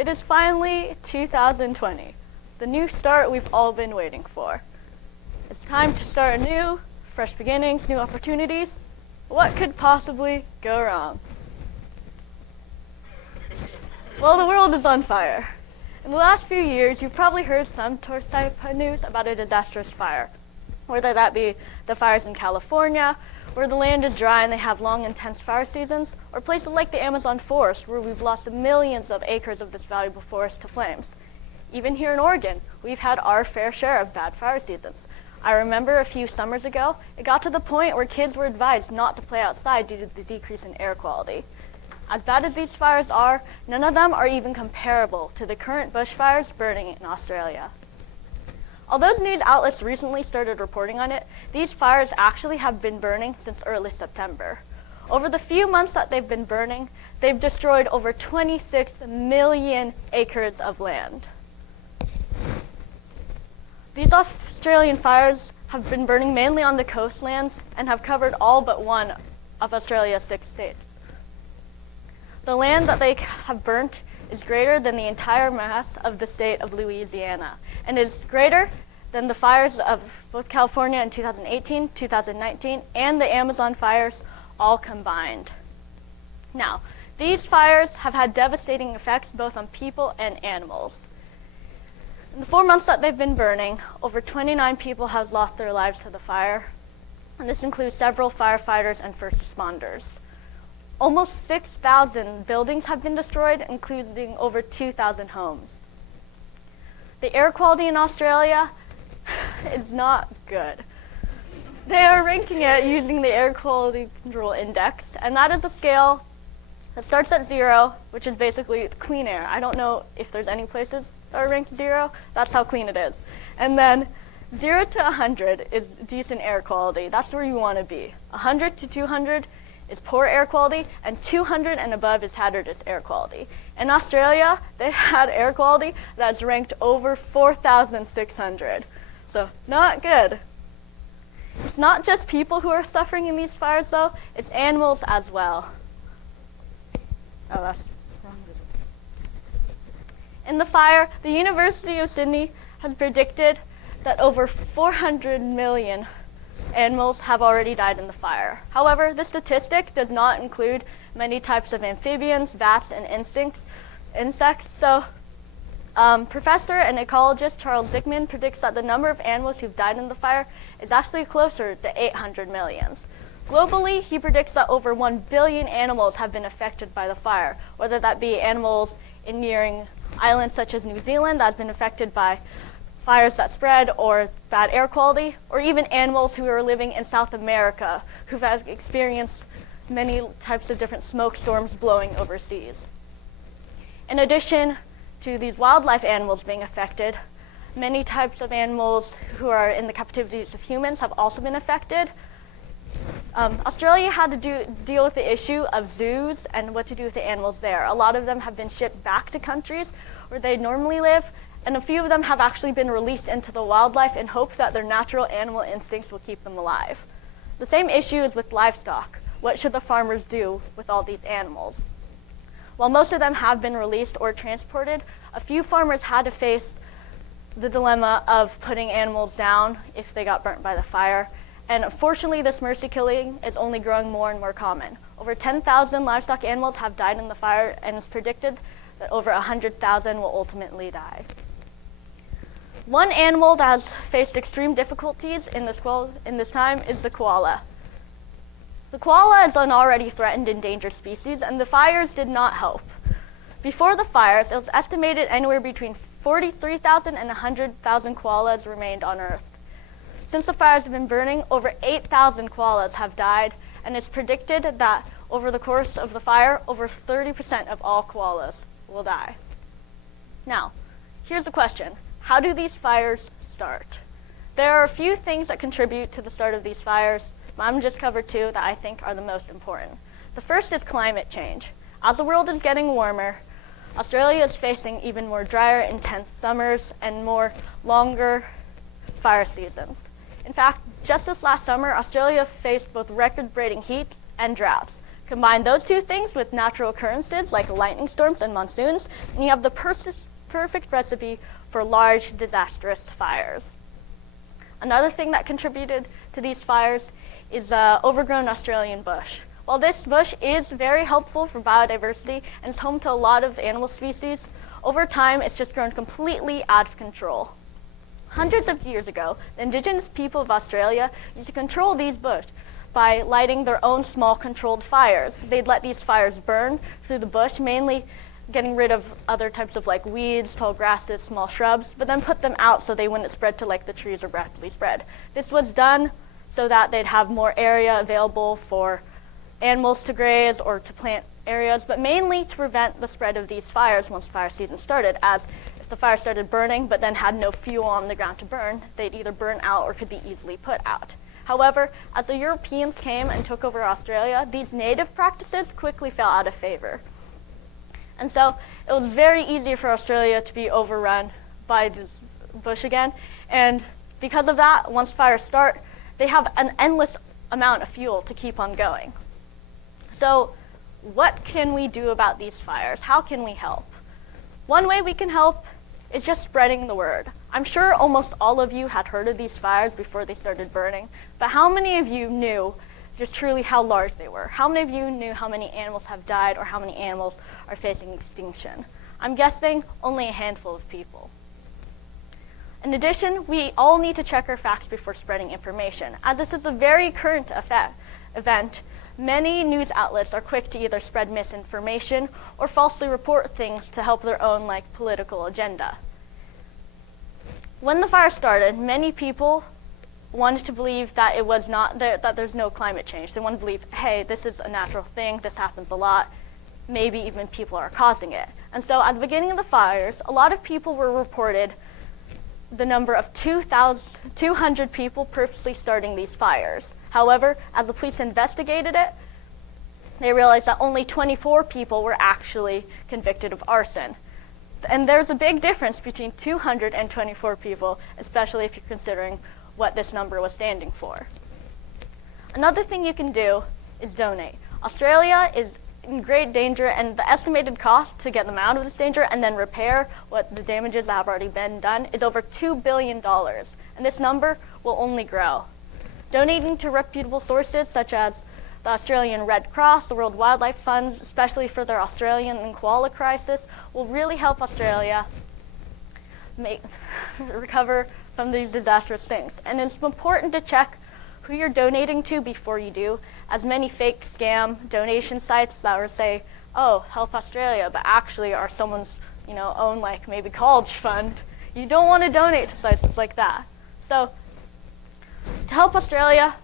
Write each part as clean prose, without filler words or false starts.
It is finally 2020, the new start we've all been waiting for. It's time to start anew, fresh beginnings, new opportunities. What could possibly go wrong? Well, the world is on fire. In the last few years, you've probably heard some type of news about a disastrous fire, whether that be the fires in California, where the land is dry and they have long, intense fire seasons, or places like the Amazon forest, where we've lost millions of acres of this valuable forest to flames. Even here in Oregon, we've had our fair share of bad fire seasons. I remember a few summers ago, it got to the point where kids were advised not to play outside due to the decrease in air quality. As bad as these fires are, none of them are even comparable to the current bushfires burning in Australia. Although news outlets recently started reporting on it, these fires actually have been burning since early September. Over the few months that they've been burning, they've destroyed over 26 million acres of land. These Australian fires have been burning mainly on the coastlands and have covered all but one of Australia's 6 states. The land that they have burnt is greater than the entire mass of the state of Louisiana, and is greater than the fires of both California in 2018, 2019, and the Amazon fires all combined. Now, these fires have had devastating effects both on people and animals. In the 4 months that they've been burning, over 29 people have lost their lives to the fire, and this includes several firefighters and first responders. Almost 6,000 buildings have been destroyed, including over 2,000 homes. The air quality in Australia is not good. They are ranking it using the Air Quality Control Index, and that is a scale that starts at 0, which is basically clean air. I don't know if there's any places that are ranked 0. That's how clean it is. And then 0 to 100 is decent air quality. That's where you want to be. 100 to 200 is poor air quality, and 200 and above is hazardous air quality. In Australia, they had air quality that's ranked over 4,600. So not good. It's not just people who are suffering in these fires, though. It's animals as well. Oh, that's wrong. In the fire, the University of Sydney has predicted that over 400 million animals have already died in the fire. However, this statistic does not include many types of amphibians, bats, and insects. So, Professor and ecologist Charles Dickman predicts that the number of animals who've died in the fire is actually closer to 800 million. Globally, he predicts that over 1 billion animals have been affected by the fire, whether that be animals in nearing islands such as New Zealand that has been affected by fires that spread or bad air quality, or even animals who are living in South America who have experienced many types of different smoke storms blowing overseas. In addition to these wildlife animals being affected, many types of animals who are in the captivities of humans have also been affected. Australia had to deal with the issue of zoos and what to do with the animals there. A lot of them have been shipped back to countries where they normally live, and a few of them have actually been released into the wildlife in hopes that their natural animal instincts will keep them alive. The same issue is with livestock. What should the farmers do with all these animals? While most of them have been released or transported, a few farmers had to face the dilemma of putting animals down if they got burnt by the fire. And unfortunately, this mercy killing is only growing more and more common. Over 10,000 livestock animals have died in the fire, and it's predicted that over 100,000 will ultimately die. One animal that has faced extreme difficulties in this time is the koala. The koala is an already threatened endangered species, and the fires did not help. Before the fires, it was estimated anywhere between 43,000 and 100,000 koalas remained on Earth. Since the fires have been burning, over 8,000 koalas have died, and it's predicted that over the course of the fire, over 30% of all koalas will die. Now, here's the question. How do these fires start? There are a few things that contribute to the start of these fires. I'm just covered 2 that I think are the most important. The first is climate change. As the world is getting warmer, Australia is facing even more drier, intense summers and more longer fire seasons. In fact, just this last summer, Australia faced both record-breaking heat and droughts. Combine those two things with natural occurrences like lightning storms and monsoons, and you have the perfect recipe for large, disastrous fires. Another thing that contributed to these fires is the overgrown Australian bush. While this bush is very helpful for biodiversity and is home to a lot of animal species, over time it's just grown completely out of control. Hundreds of years ago, the indigenous people of Australia used to control these bush by lighting their own small controlled fires. They'd let these fires burn through the bush, mainly getting rid of other types of like weeds, tall grasses, small shrubs, but then put them out so they wouldn't spread to like the trees or rapidly spread. This was done so that they'd have more area available for animals to graze or to plant areas, but mainly to prevent the spread of these fires once fire season started, as if the fire started burning but then had no fuel on the ground to burn, they'd either burn out or could be easily put out. However, as the Europeans came and took over Australia, these native practices quickly fell out of favor. And so it was very easy for Australia to be overrun by this bush again. And because of that, once fires start, they have an endless amount of fuel to keep on going. So what can we do about these fires? How can we help? One way we can help is just spreading the word. I'm sure almost all of you had heard of these fires before they started burning, but how many of you knew just truly how large they were? How many of you knew how many animals have died or how many animals are facing extinction? I'm guessing only a handful of people. In addition, we all need to check our facts before spreading information. As this is a very current event, many news outlets are quick to either spread misinformation or falsely report things to help their own political agenda. When the fire started, many people wanted to believe that it was not that there's no climate change. They wanted to believe, hey, this is a natural thing, this happens a lot, maybe even people are causing it. And so at the beginning of the fires, a lot of people were reported the number of 200 people purposely starting these fires. However, as the police investigated it, they realized that only 24 people were actually convicted of arson. And there's a big difference between 200 and 24 people, especially if you're considering what this number was standing for. Another thing you can do is donate. Australia is in great danger, and the estimated cost to get them out of this danger and then repair what the damages that have already been done is over $2 billion, and this number will only grow. Donating to reputable sources such as the Australian Red Cross, the World Wildlife Fund, especially for their Australian and koala crisis, will really help Australia recover from these disastrous things. And it's important to check who you're donating to before you do, as many fake scam donation sites that will say, oh, help Australia, but actually are someone's own maybe college fund. You don't want to donate to sites like that. So to help Australia,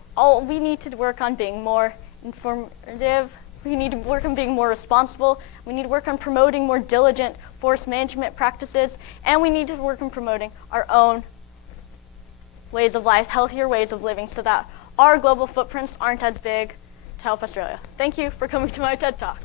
we need to work on being more informative. We need to work on being more responsible. We need to work on promoting more diligent forest management practices, and we need to work on promoting our own ways of life, healthier ways of living, so that our global footprints aren't as big to help Australia. Thank you for coming to my TED Talk.